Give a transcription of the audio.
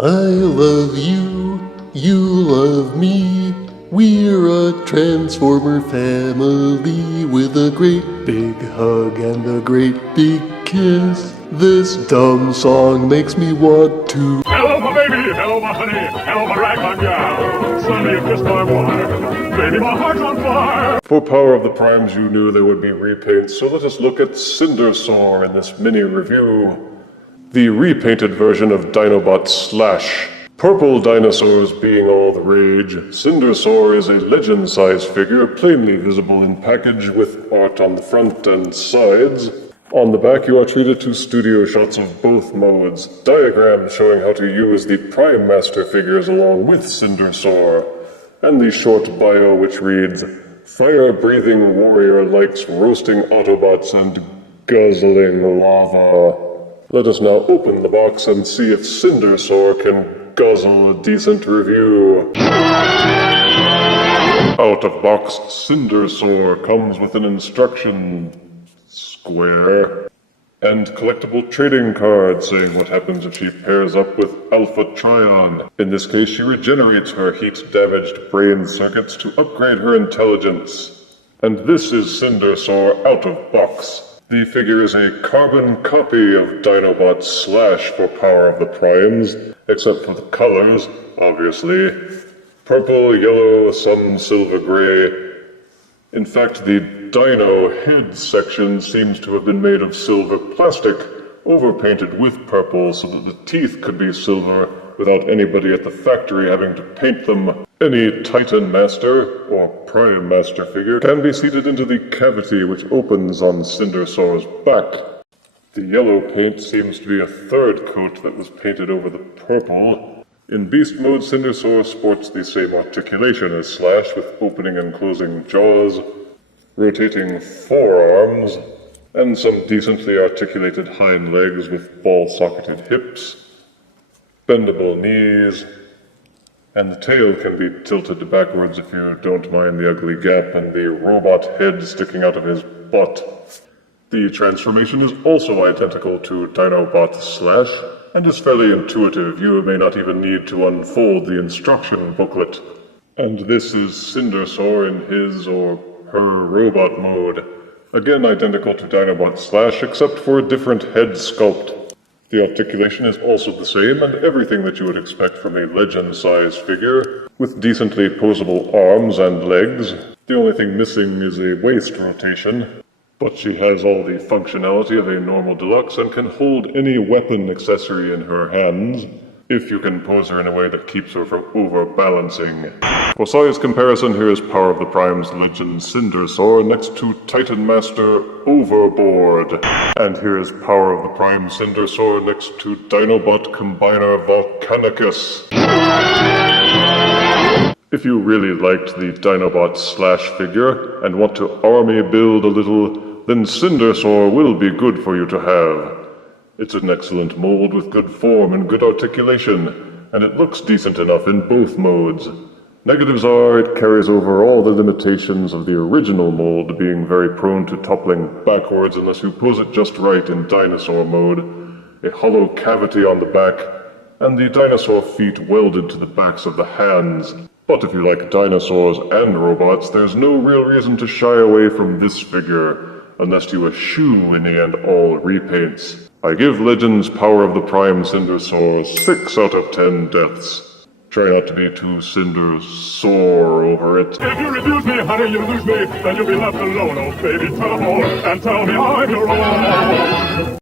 I love you, you love me. We're a Transformer family with a great big hug and a great big kiss. This dumb song makes me want to. Hello, my baby. Hello, my honey. Hello, my ragtime gal. Sunday, you kissed my wife. Baby, my heart's on fire. For Power of the Primes, you knew there would be repaints, so let us look at Cindersaur in this mini review. The repainted version of Dinobot Slash. Purple dinosaurs being all the rage, Cindersaur is a legend-sized figure plainly visible in package with art on the front and sides. On the back you are treated to studio shots of both modes, diagrams showing how to use the Prime Master figures along with Cindersaur, and the short bio which reads, "Fire-breathing warrior likes roasting Autobots and guzzling lava." Let us now open the box and see if Cindersaur can guzzle a decent review. Out of box, Cindersaur comes with an instruction square and collectible trading cards saying what happens if she pairs up with Alpha Trion. In this case, she regenerates her heat-damaged brain circuits to upgrade her intelligence. And this is Cindersaur out of box. The figure is a carbon copy of Dinobot Slash for Power of the Primes, except for the colors, obviously. Purple, yellow, some silver gray. In fact, the dino head section seems to have been made of silver plastic, overpainted with purple so that the teeth could be silver without anybody at the factory having to paint them. Any Titan Master, or Prime Master figure, can be seated into the cavity which opens on Cindersaur's back. The yellow paint seems to be a third coat that was painted over the purple. In Beast Mode, Cindersaur sports the same articulation as Slash, with opening and closing jaws, rotating forearms, and some decently articulated hind legs with ball-socketed hips, bendable knees, and the tail can be tilted backwards if you don't mind the ugly gap and the robot head sticking out of his butt. The transformation is also identical to Dinobot Slash, and is fairly intuitive. You may not even need to unfold the instruction booklet. And this is Cindersaur in his or her robot mode. Again identical to Dinobot Slash, except for a different head sculpt. The articulation is also the same, and everything that you would expect from a legend-sized figure, with decently posable arms and legs. The only thing missing is a waist rotation, but she has all the functionality of a normal deluxe and can hold any weapon accessory in her hands, if you can pose her in a way that keeps her from overbalancing. For size comparison, here is Power of the Primes Legend Cindersaur next to Titan Master Overboard. And here is Power of the Prime Cindersaur next to Dinobot Combiner Volcanicus. If you really liked the Dinobot Slash figure and want to army build a little, then Cindersaur will be good for you to have. It's an excellent mold with good form and good articulation, and it looks decent enough in both modes. Negatives are it carries over all the limitations of the original mold, being very prone to toppling backwards unless you pose it just right in dinosaur mode, a hollow cavity on the back, and the dinosaur feet welded to the backs of the hands. But if you like dinosaurs and robots, there's no real reason to shy away from this figure, unless you eschew any and all repaints. I give Legends Power of the Prime Cindersaur 6 out of 10 deaths. Try not to be too Cindersaur over it. If you refuse me, honey, you lose me. Then you'll be left alone, oh baby. Tell more and tell me I'm your own.